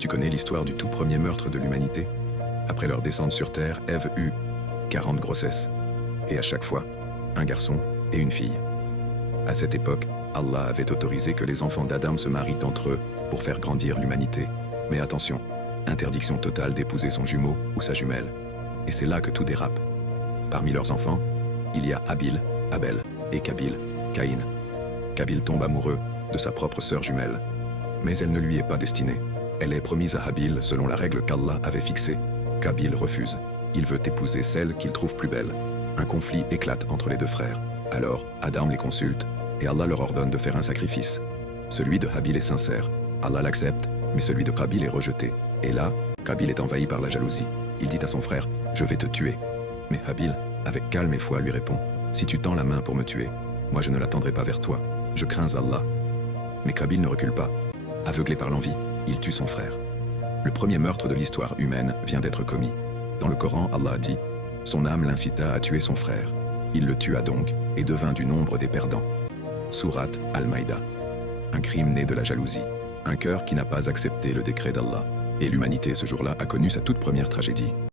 Tu connais l'histoire du tout premier meurtre de l'humanité? Après leur descente sur Terre, Ève eut 40 grossesses. Et à chaque fois, un garçon et une fille. À cette époque, Allah avait autorisé que les enfants d'Adam se marient entre eux pour faire grandir l'humanité. Mais attention, interdiction totale d'épouser son jumeau ou sa jumelle. Et c'est là que tout dérape. Parmi leurs enfants, il y a Habil, Abel, et Kabil, Caïn. Kabil tombe amoureux de sa propre sœur jumelle. Mais elle ne lui est pas destinée. Elle est promise à Habil selon la règle qu'Allah avait fixée. Kabil refuse. Il veut épouser celle qu'il trouve plus belle. Un conflit éclate entre les deux frères. Alors, Adam les consulte, et Allah leur ordonne de faire un sacrifice. Celui de Habil est sincère. Allah l'accepte, mais celui de Kabil est rejeté. Et là, Kabil est envahi par la jalousie. Il dit à son frère, « Je vais te tuer. » Mais Habil, avec calme et foi, lui répond, « Si tu tends la main pour me tuer, moi je ne la tendrai pas vers toi. Je crains Allah. » Mais Kabil ne recule pas. Aveuglé par l'envie, il tue son frère. Le premier meurtre de l'histoire humaine vient d'être commis. Dans le Coran, Allah dit, « Son âme l'incita à tuer son frère. Il le tua donc et devint du nombre des perdants. » Sourate Al-Maïda. Un crime né de la jalousie. Un cœur qui n'a pas accepté le décret d'Allah. Et l'humanité ce jour-là a connu sa toute première tragédie.